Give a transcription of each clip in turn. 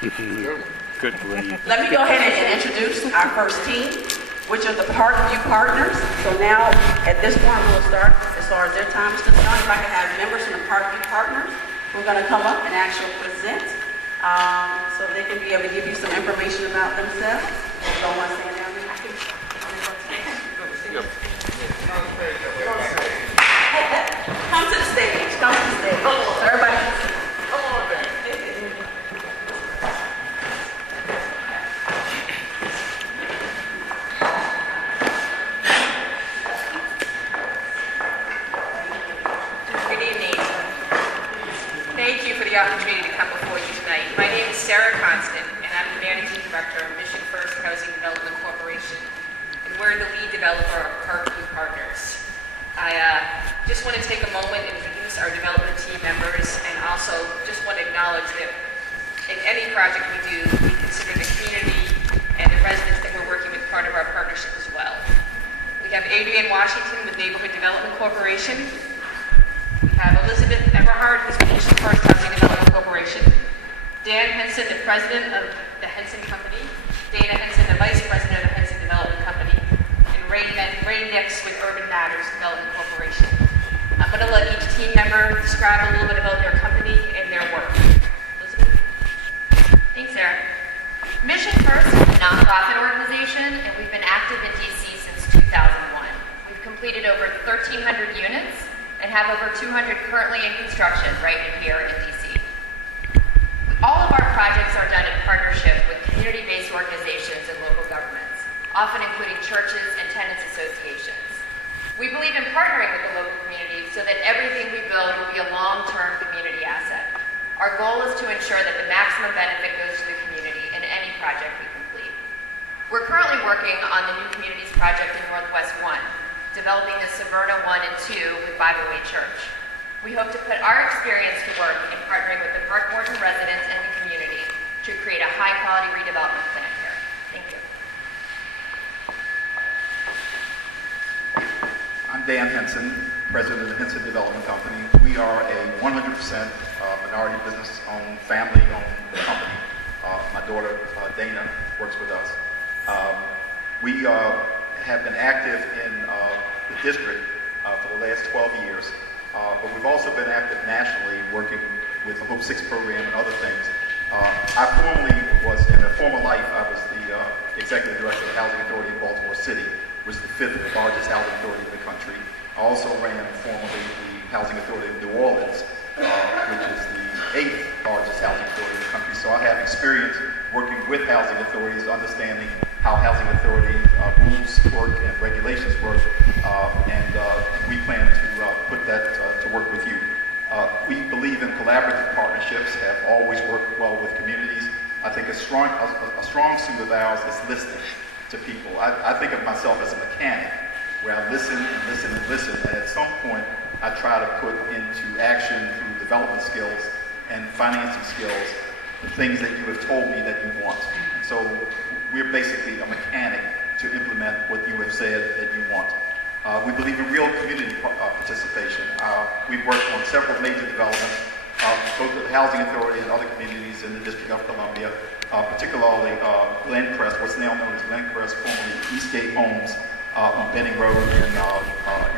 Good grief. Let me go ahead and introduce our first team, which are the Parkview Partners. So now, at this point, we'll start as far as their time is concerned. If I can have members from the Parkview Partners who are going to come up and actually present, so they can be able to give you some information about themselves. Don't want to stand down there. Come to the stage. Come to the stage. So everybody. The opportunity to come before you tonight. My name is Sarah Constant, and I'm the Managing Director of Mission First Housing Development Corporation, and we're the lead developer of Parkview Partners. I just want to take a moment and introduce our development team members, and also just want to acknowledge that in any project we do, we consider the community and the residents that we're working with part of our partnership as well. We have Adrienne Washington with Neighborhood Development Corporation. We have Elizabeth Everhart, who's with Mission First Housing Development Corporation. Dan Henson, the president of the Henson Company. Dana Henson, the vice president of the Henson Development Company. And Ray Nix with Urban Matters Development Corporation. I'm going to let each team member describe a little bit about their company and their work. Elizabeth? Thanks, Sarah. Mission First is a nonprofit organization, and we've been active in DC since 2001. We've completed over 1,300 units and have over 200 currently in construction right here in DC. All of our projects are done in partnership with community-based organizations and local governments, often including churches and tenants associations. We believe in partnering with the local community so that everything we build will be a long-term community asset. Our goal is to ensure that the maximum benefit goes to the community in any project we complete. We're currently working on the New Communities Project in Northwest 1, developing the Severna 1 and 2 with Bible Way Church. We hope to put our experience to work in partnering with the Park Morton residents and the community to create a high-quality redevelopment plan here. Thank you. I'm Dan Henson, president of the Henson Development Company. We are a 100% minority business-owned, family-owned company. My daughter, Dana, works with us. We have been active in the district for the last 12 years, but we've also been active nationally working with the Hope 6 program and other things. I formerly was, in a former life, I was the executive director of the Housing Authority in Baltimore City, which is the 5th largest housing authority in the country. I also ran formerly the Housing Authority of New Orleans, which is the 8th largest housing authority in the country. So I have experience working with housing authorities, understanding how housing authority rules work and regulations work, and we plan to put that to work with you. We believe in collaborative partnerships, have always worked well with communities. I think a strong suit of ours is listening to people. I think of myself as a mechanic, where I listen and listen and listen, and at some point I try to put into action through development skills and financing skills the things that you have told me that you want. And so we're basically a mechanic to implement what you have said that you want. We believe in real community participation. We've worked on several major developments, both with the Housing Authority and other communities in the District of Columbia, particularly Glencrest, what's now known as Glencrest, formerly Eastgate Homes on Benning Road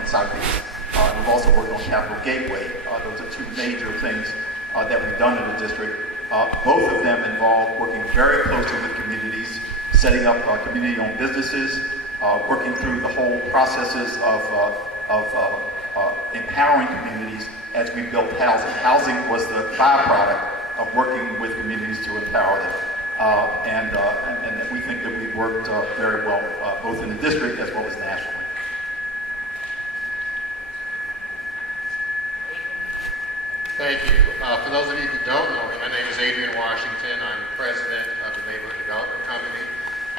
in Southeast. We've also worked on Capitol Gateway. Those are two major things that we've done in the district. Both of them involve working very closely with communities, setting up community-owned businesses, working through the whole processes of empowering communities as we built housing. Housing was the byproduct of working with communities to empower them. And we think that we've worked very well, both in the district as well as nationally. Thank you. For those of you who don't know me, my name is Adrienne Washington. I'm president of the Neighborhood Development Company.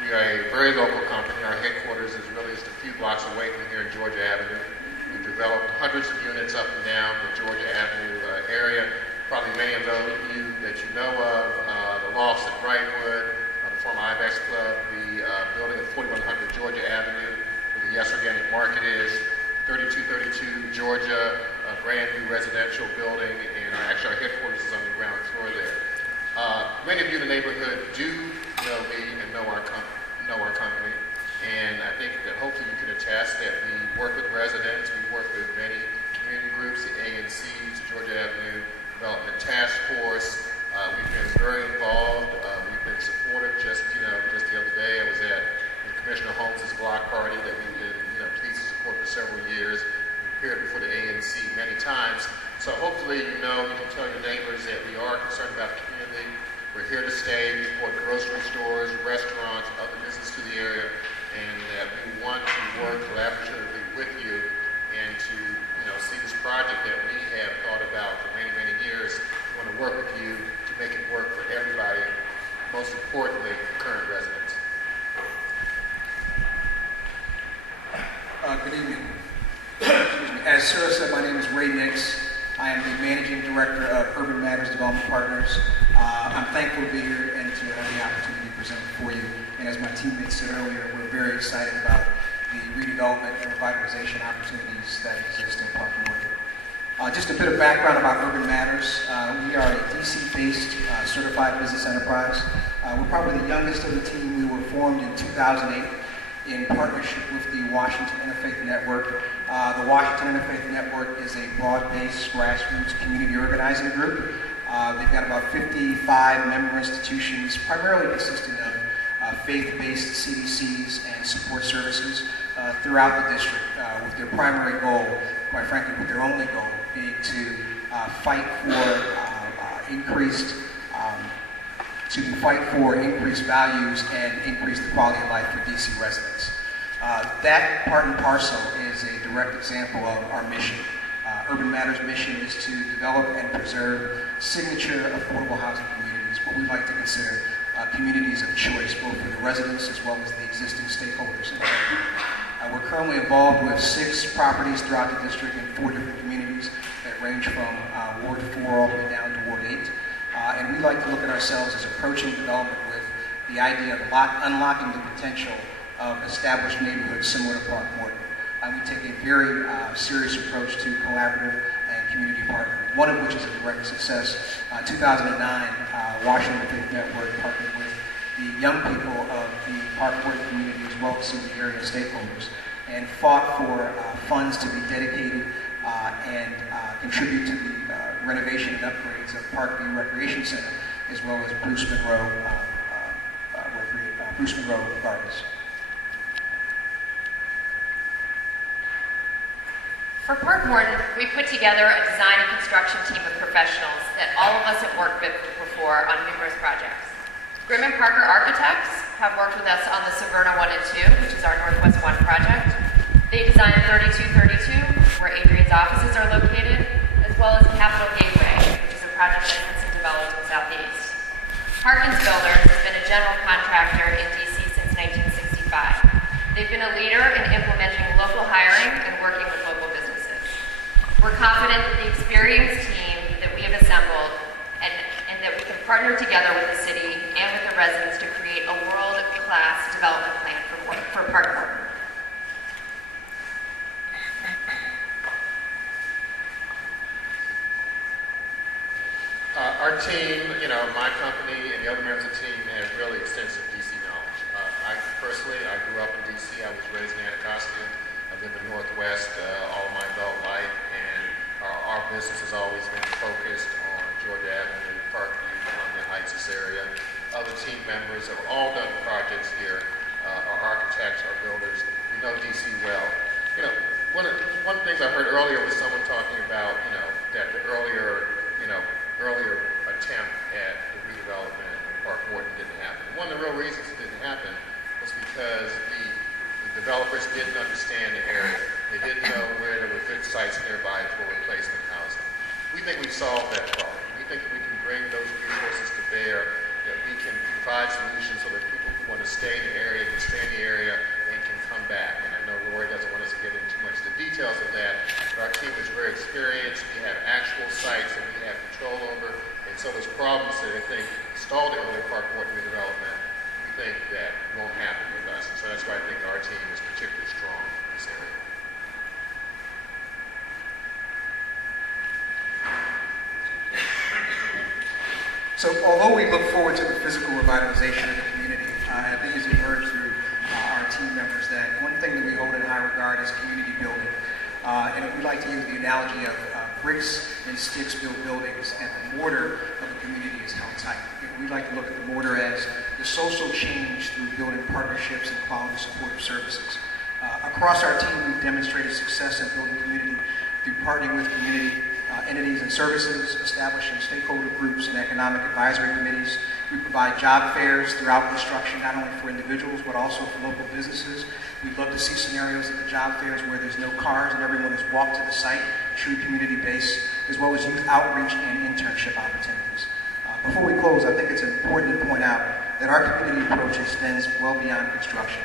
We are a very local company. Our headquarters is really just a few blocks away from here in Georgia Avenue. We've developed hundreds of units up and down the Georgia Avenue area. Probably many of those of you that you know of, the Lofts at Brightwood, the former Ibex Club, the building at 4100 Georgia Avenue, where the Yes Organic Market is, 3232 Georgia, a brand new residential building, and actually our headquarters is on the ground floor there. Many of you in the neighborhood do know me and know our company, and I think that hopefully you can attest that we work with residents, we work with many community groups, the ANC, the Georgia Avenue Development Task Force. We've been very involved. We've been supportive. Just the other day, I was at Commissioner Holmes' block party that we've been, pleased to support for several years. We appeared before the ANC many times. So hopefully, you can tell your neighbors that we are concerned about the community. We're here to stay. We support grocery stores, restaurants, other business to the area, and that we want to work collaboratively with you and to, see this project that we have thought about for many, many years. We want to work with you to make it work for everybody, most importantly, current residents. Good evening. Excuse me. As Sarah said, my name is Ray Nix. I am the Managing Director of Urban Matters Development Partners. I'm thankful to be here and to have the opportunity to present before you. And as my teammates said earlier, we're very excited about the redevelopment and revitalization opportunities that exist in Park North. Just a bit of background about Urban Matters. We are a DC-based certified business enterprise. We're probably the youngest of the team. We were formed in 2008 in partnership with the Washington Interfaith Network. The Washington Interfaith Network is a broad-based grassroots community organizing group. They've got about 55 member institutions, primarily consisting of faith-based CDCs and support services throughout the district, with their primary goal, quite frankly, with their only goal, being to fight for increased values and increase the quality of life for DC residents. That part and parcel is a direct example of our mission. Urban Matters' mission is to develop and preserve signature affordable housing communities, what we like to consider communities of choice, both for the residents as well as the existing stakeholders in the area. We're currently involved with 6 properties throughout the district in 4 different communities that range from Ward 4 all the way down to Ward 8. And we like to look at ourselves as approaching development with the idea of unlocking the potential of established neighborhoods similar to Park Morton. We take a very serious approach to collaborative and community partnering, one of which is a direct success. 2009, Washington Interfaith Network partnered with the young people of the Park Morton community as well as some of the area stakeholders and fought for funds to be dedicated and contribute to the renovation and upgrades of Parkview Recreation Center as well as Bruce Monroe Gardens. For Park Morton, we put together a design and construction team of professionals that all of us have worked with before on numerous projects. Grimm & Parker Architects have worked with us on the Severna 1 and 2, which is our Northwest 1 project. They designed 3232, where Adrian's offices are located, as well as Capitol Gateway, which is a project that Henson developed in Southeast. Harkins Builders has been a general contractor in DC since 1965. They've been a leader in implementing local hiring and working with local businesses. We're confident that the experienced team that we have assembled and that we can partner together with the city and with the residents to create a world-class development plan for Park Morton. Our team, my company and the other members of the team have really extensive DC knowledge. I grew up in DC. I was raised in Anacostia. I've lived in the Northwest all my adult life, and our business has always been focused on Georgia Avenue, Parkview, Columbia Heights, this area. Other team members have all done projects here. Our architects, our builders, we know DC well. One of the things I heard earlier was someone talking about, that the earlier attempt at the redevelopment of Park Morton didn't happen. One of the real reasons it didn't happen was because the developers didn't understand the area. They didn't know where there were good sites nearby for replacement housing. We think we've solved that problem. We think we can bring those resources to bear, that we can provide solutions so that people who want to stay in the area can stay in the area and can come back. And I know Lori doesn't want us to get into too much of the details of that, but our team is very experienced. We have actual sites that we have control over. And so those problems that I think stalled the earlier Park Morton redevelopment, we think that won't happen with us. And so that's why I think our team is particularly strong in this area. So although we look forward to the physical revitalization of the community, I think it's emerged through our team members that one thing that we hold in high regard is community building. And we like to use the analogy of bricks and sticks built buildings, and the mortar of the community is held tight. We like to look at the mortar as the social change through building partnerships and quality supportive services. Across our team, we've demonstrated success in building community through partnering with community entities and services, establishing stakeholder groups and economic advisory committees. We provide job fairs throughout construction, not only for individuals, but also for local businesses. We'd love to see scenarios at the job fairs where there's no cars and everyone has walked to the site, true community base, as well as youth outreach and internship opportunities. Before we close, I think it's important to point out that our community approach extends well beyond construction.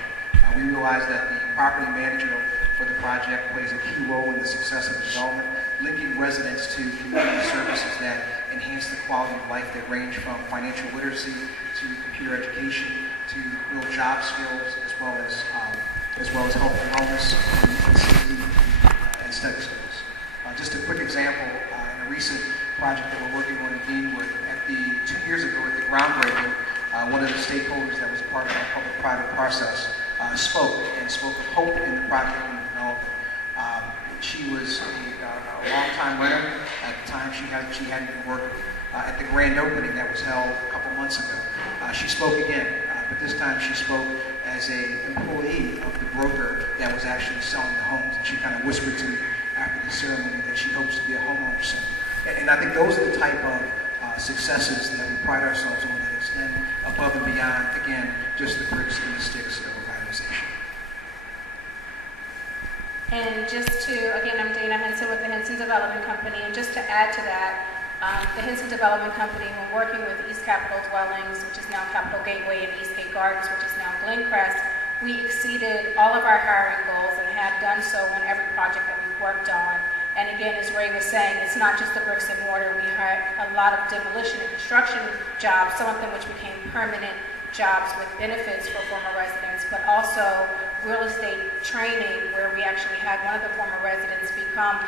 We realize that the property manager for the project plays a key role in the success of the development, linking residents to community services that enhance the quality of life that range from financial literacy to computer education to real job skills, as well as health and wellness and safety and study skills. Just a quick example, in a recent project that we're working on in Greenwood, 2 years ago at the groundbreaking, one of the stakeholders that was part of our public-private process spoke of hope in the project and development. She was a long-time runner. At the time, she hadn't been working. At the grand opening that was held a couple months ago, she spoke again, but this time she spoke as an employee of the broker that was actually selling the homes, and she kind of whispered to me after the ceremony that she hopes to be a homeowner soon. And I think those are the type of successes that we pride ourselves on that extend above and beyond, again, just the bricks and the sticks of revitalization. And just to, again, I'm Dana Henson with the Henson Development Company, and just to add to that, the Henson Development Company, when working with East Capitol Dwellings, which is now Capitol Gateway, and Eastgate Gardens, which is now Glencrest, we exceeded all of our hiring goals and have done so on every project that we've worked on. And again, as Ray was saying, it's not just the bricks and mortar. We had a lot of demolition and construction jobs, some of them which became permanent jobs with benefits for former residents, but also real estate training, where we actually had one of the former residents become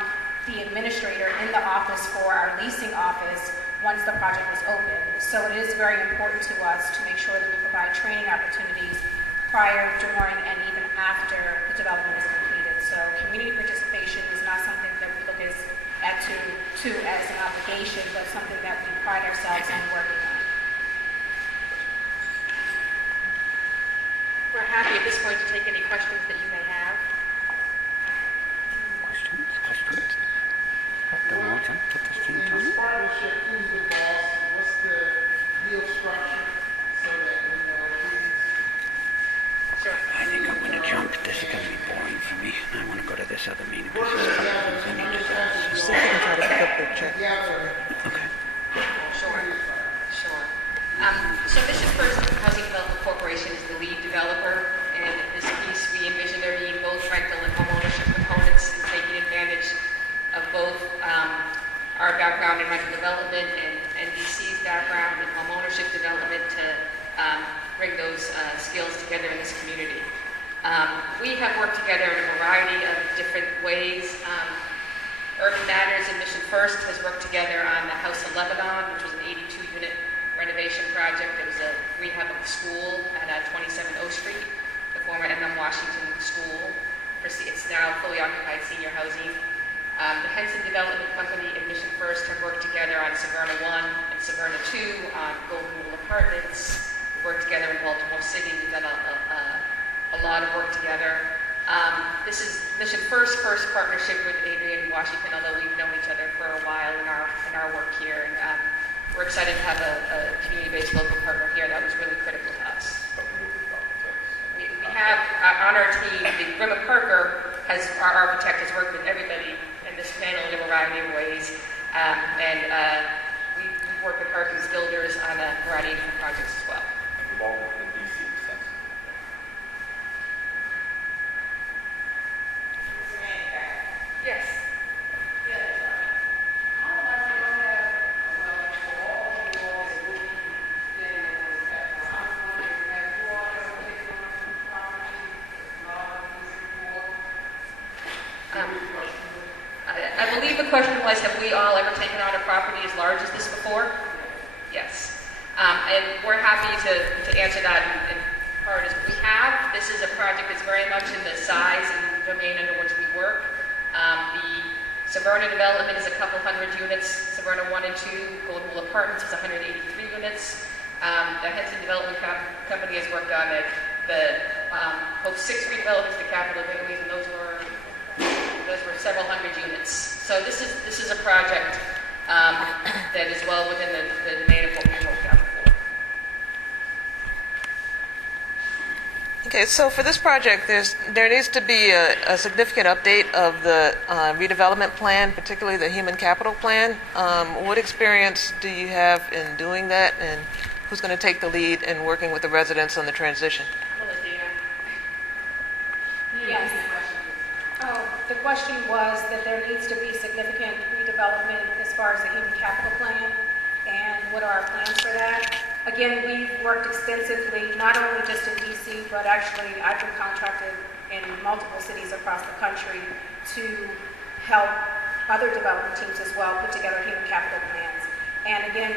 the administrator in the office for our leasing office once the project was open. So it is very important to us to make sure that we provide training opportunities prior, during, and even after the development is completed. So community participation is not something that we look at to as an obligation, but something that we pride ourselves on working on. We're happy at this point to take any questions that you may have. Questions? In this partnership, who's the boss? What's the deal structure so that we know who's... Sure. I think I'm going to jump. This is going to be boring for me. I want to go to this other meeting because there's a couple things I need to do. See if I can try to get a picture. Okay. Sure. Sure. So Mission First Housing Development Corporation is the lead developer, and in this piece we envision there being both rental and homeownership components, and taking advantage of both our background in rental development and NDC's background in homeownership development to bring those skills together in this community. We have worked together in a variety of different ways. Urban Matters and Mission First has worked together on the House of Lebanon, which was an 82-unit renovation project. It was a rehab of a school at 27 O Street, the former M.M. Washington School. It's now fully occupied senior housing. The Henson Development Company and Mission First have worked together on Severna 1 and Severna 2 on Golden Rule Apartments. We've worked together in Baltimore City. We've done a lot of work together. This is Mission First partnership with Adrian Washington, although we've known each other for a while in our work here. And, we're excited to have a community-based local partner here. That was really critical to us. We have on our team, Rima Parker, our architect, has worked with everybody in this panel in a variety of ways. We work with Perkins Builders on a variety of different projects as well. Yes. I believe the question was, have we all ever taken on a property as large as this before? Yes. And we're happy to answer that in part as we have. This is a project that's very much in the size and domain under which we work. The Severna development is a couple hundred units. Severna 1 and 2, Golden Rule Apartments is 183 units. The Henson Development Company has worked on both 6 redevelopments, the Capital Gateways, and those were several hundred units. So this is a project that is well within the domain of what we worked on before. Okay, so for this project, there needs to be a significant update of the redevelopment plan, particularly the human capital plan. What experience do you have in doing that, and who's going to take the lead in working with the residents on the transition? Yes. Oh, the question was that there needs to be significant redevelopment as far as the human capital plan, and what are our plans for that? Again, we've worked extensively, not only just in DC, but actually I've been contracted in multiple cities across the country to help other development teams as well put together human capital plans. And again,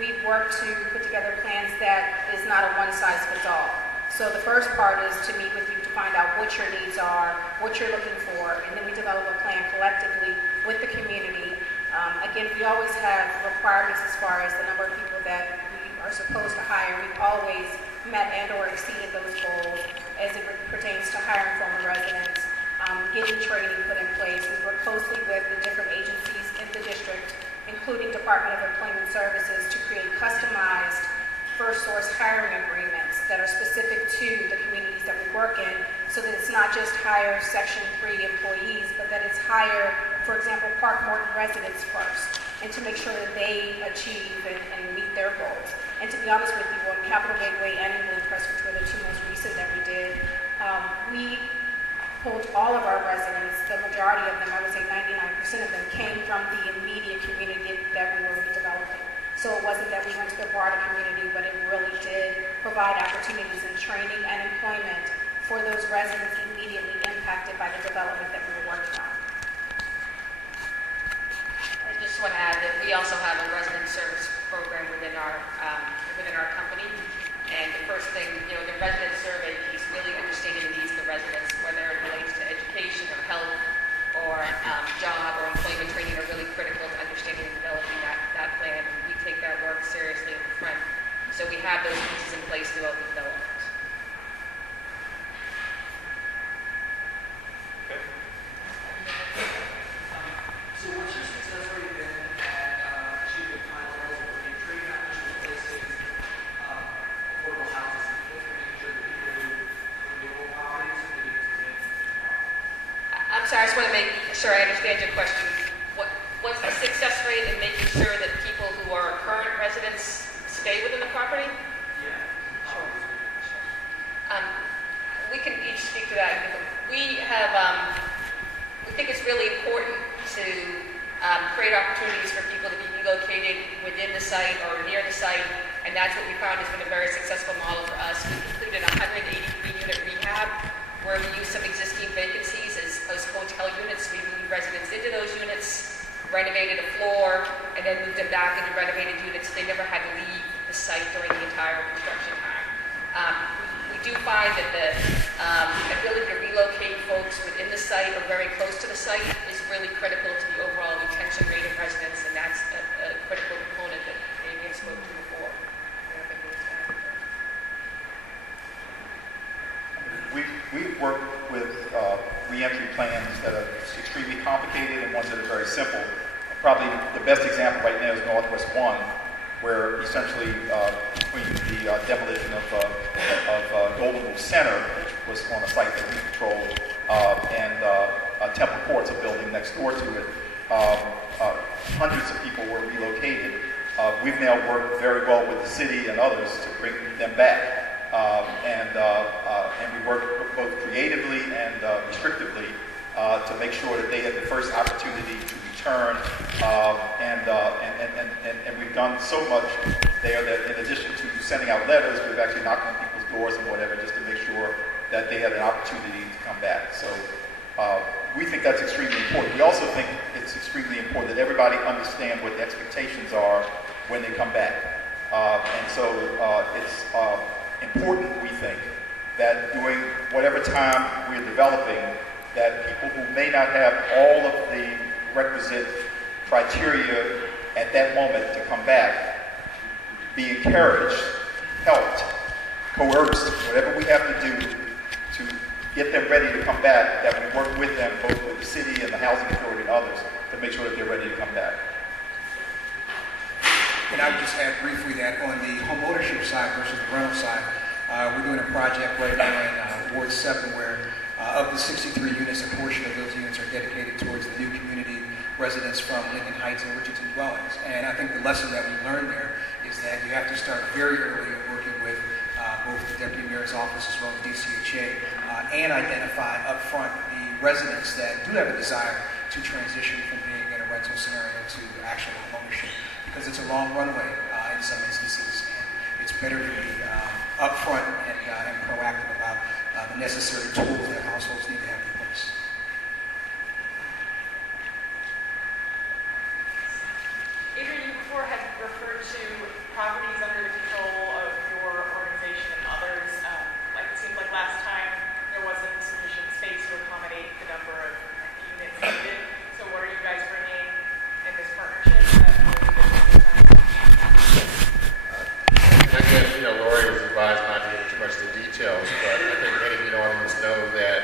we've worked to put together plans that is not a one-size-fits-all. So the first part is to meet with you to find out what your needs are, what you're looking for, and then we develop a plan collectively with the community. Again, we always have requirements as far as the number of people that we are supposed to hire. We've always met and or exceeded those goals as it pertains to hiring former residents, getting training put in place. We work closely with the different agencies in the district, including Department of Employment Services, to create customized first source hiring agreements that are specific to the communities that we work in, so that it's not just hire Section 3 employees, but that it's hire, for example, Park Morton residents first, and to make sure that they achieve and meet their goals. And to be honest with you, on Capital Gateway and England Press, which were the 2 most recent that we did, we pulled all of our residents, the majority of them, I would say 99% of them, came from the immediate community that we were redeveloping. So it wasn't that we went to the broader community, but it really did provide opportunities in training and employment for those residents immediately impacted by the development that we were working on. I just want to add that we also have a resident service program within our company. And the first thing, the resident survey piece, really understanding the needs of the residents, whether it relates to education or health or job or employment training, are really critical to understanding and developing that plan. We take that work seriously at the front. So we have those pieces in place throughout the development. Okay. So what's your success rate been at achieving high levels of entry, not just replacing affordable houses, but making sure that people who own properties can get to it? I'm sorry, I just want to make sure I understand your question. What's the success rate in making sure that people who are current residents stay within the property? Yeah. Sure. We can each speak to that. We think it's really important to create opportunities for people to be relocated within the site or near the site, and that's what we found has been a very successful model for us. We completed a 183-unit rehab where we used some existing vacancies as hotel units. We moved residents into those units, renovated a floor, and then moved them back into renovated units. They never had to leave the site during the entire construction time. We do find that the ability to relocate folks within the site or very close to the site is really critical to the overall retention rate of residents, and that's a critical component that Damien spoke to before. We've worked with reentry plans that are extremely complicated and ones that are very simple. Probably the best example right now is Northwest 1, where essentially between the demolition of Golden Rule Center, which was on a site that we controlled, and Temple Courts, a building next door to it, hundreds of people were relocated. We've now worked very well with the city and others to bring them back. And we work both creatively and restrictively to make sure that they have the first opportunity to return. And we've done so much there that in addition to sending out letters, we've actually knocked on people's doors and whatever just to make sure that they have an opportunity to come back. So we think that's extremely important. We also think it's extremely important that everybody understand what the expectations are when they come back. And so it's important, we think, that during whatever time we're developing, that people who may not have all of the requisite criteria at that moment to come back be encouraged, helped, coerced, whatever we have to do to get them ready to come back, that we work with them, both with the city and the housing authority and others, to make sure that they're ready to come back. And I would just add briefly that on the home ownership side versus the rental side, we're doing a project right now in Ward 7 where of the 63 units, a portion of those units are dedicated towards the new community residents from Lincoln Heights and Richardson dwellings. And I think the lesson that we learned there is that you have to start very early working with both the Deputy Mayor's office as well as DCHA and identify up front the residents that do have a desire to transition from being in a rental scenario to actual home ownership, because it's a long runway in some instances, and it's better to be upfront and proactive about the necessary tools that households need to have in place. Adrian, you before had referred to properties under the control of your organization and others. It seemed like last time there wasn't sufficient space to accommodate the number of units needed. So what are you guys bringing in this partnership that will be this time? Again, Lori was advised not to get too much of the details, but I think many of you audience know that,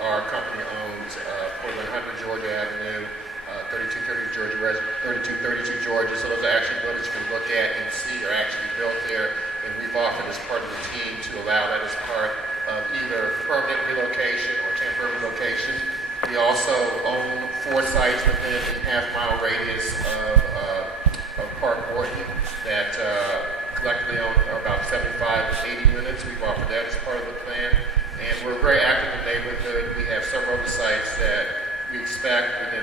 our company owns 4100 Georgia Avenue, 3232 Georgia, so those are actually buildings you can look at and see are actually built there, and we've offered as part of the team to allow that as part of either permanent relocation or temporary relocation. We also own 4 sites within the half-mile radius of Park Morton that collectively own about 75 to 80 units. We've offered that as part of the plan, and we're very active in the neighborhood. We have several other sites that we expect within,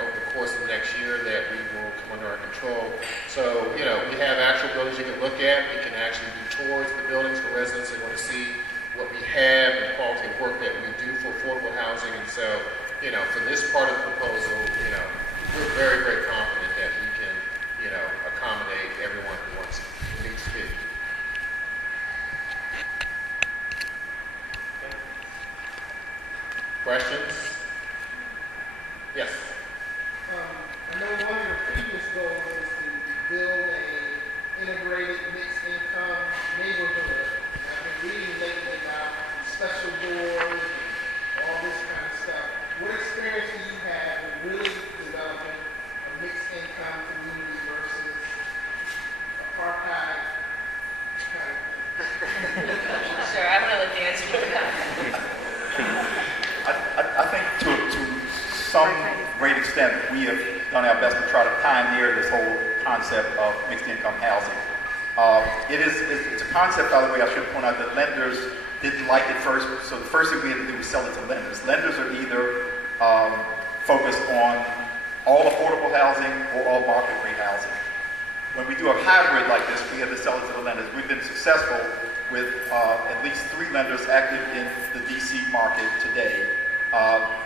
over the course of the next year that we will come under our control. So, we have actual buildings you can look at. We can actually do tours of the buildings for residents that want to see what we have and the quality of work that we do for affordable housing. And so, for this part of the proposal, we're very, very confident that we can, accommodate everyone who needs to be. Questions? Yes. I know one of the previous goals is to build a integrated mixed income neighborhood. I've been reading lately about special boards and all this kind of stuff. What experience do you have in really developing a mixed income community versus apartheid kind of thing? Sure, I'm going to let Dan speak to that. I think to some great extent, we have done our best to try to pioneer this whole concept of mixed income housing. It's a concept, by the way, I should point out that lenders didn't like it first, so the first thing we had to do was sell it to lenders. Lenders are either focused on all affordable housing or all market rate housing. When we do a hybrid like this, we have to sell it to the lenders. We've been successful with at least 3 lenders active in the DC market today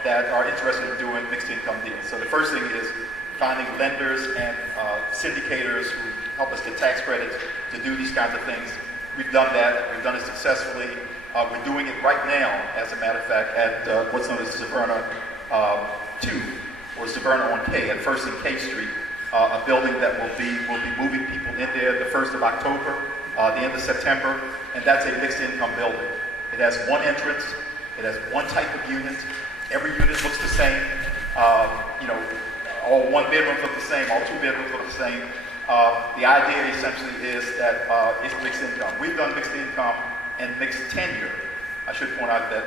that are interested in doing mixed income deals. So the first thing is finding lenders and syndicators who help us get tax credits to do these kinds of things. We've done that. We've done it successfully. We're doing it right now, as a matter of fact, at what's known as Severna 2, or Severna on K, at 1st and K Street, a building that will be moving people in there the 1st of October, the end of September, and that's a mixed income building. It has 1 entrance. It has 1 type of unit. Every unit looks the same. All 1 bedrooms look the same. All 2 bedrooms look the same. The idea essentially is that it's mixed income. We've done mixed income and mixed tenure. I should point out that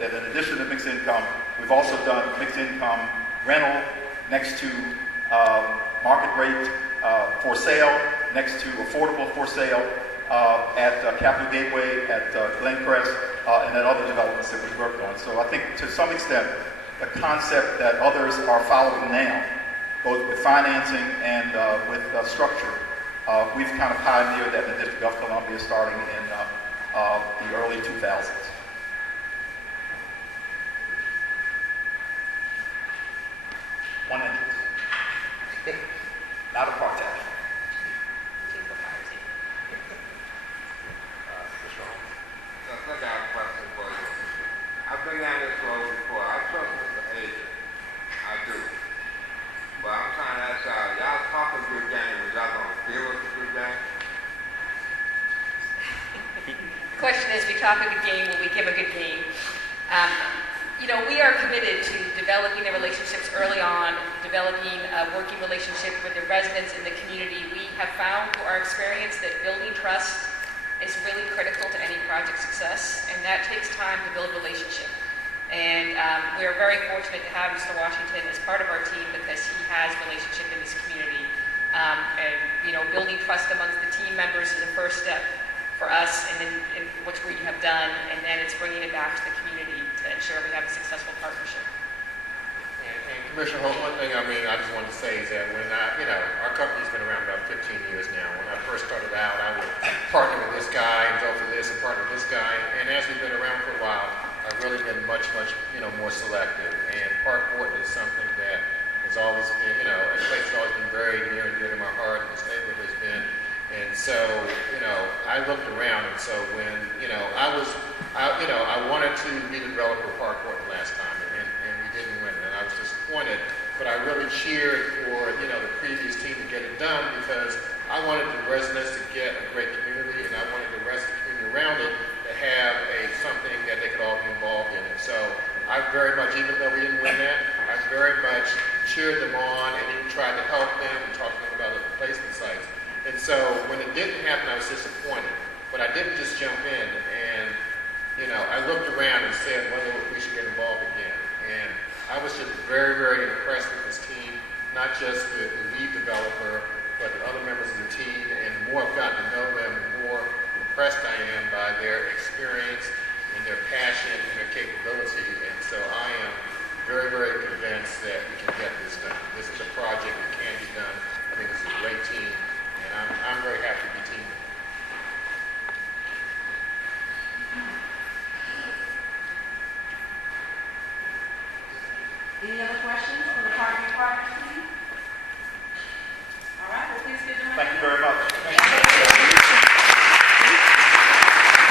in addition to mixed income, we've also done mixed income rental next to market rate for sale, next to affordable for sale at Capital Gateway, at Glencrest, and at other developments that we've worked on. So I think to some extent, the concept that others are following now, both with financing and with structure, we've kind of pioneered that in the District of Columbia starting in the early 2000s. One entrance. Not apartheid. question is, we talk a good game, will we give a good game? We are committed to developing the relationships early on, developing a working relationship with the residents in the community. We have found through our experience that building trust is really critical to any project success, and that takes time to build relationship. And we are very fortunate to have Mr. Washington as part of our team because he has relationship in this community. Building trust amongst the team members is the first step for us, and then which we have done, and then it's bringing it back to the community to ensure we have a successful partnership. And Commissioner Holt, one thing I just wanted to say is that when our company's been around about 15 years now. When I first started out, I would partner with this guy and go for this and partner with this guy. And as we've been around for a while, I've really been much, more selective. And Park Wharton is something that has always been, a place that's always been very near and dear to my heart. This neighborhood has been. And so, I looked around, and so when, I wanted to be the developer of Park Wharton last time, and we didn't win, and I was disappointed, but I really cheered for, the previous team to get it done because I wanted the residents to get a great community, and I wanted the rest of the community around it to have something that they could all be involved in. And so I very much, even though we didn't win that, I very much cheered them on and even tried to help them and talk to them about the replacement sites. And so when it didn't happen, I was disappointed. But I didn't just jump in, and I looked around and said whether we should get involved again. And I was just very, very impressed with this team, not just with the lead developer, but the other members of the team. And the more I've gotten to know them, the more impressed I am by their experience and their passion and their capability. And so I am very, very convinced that we can get this done. This is a project that can be done.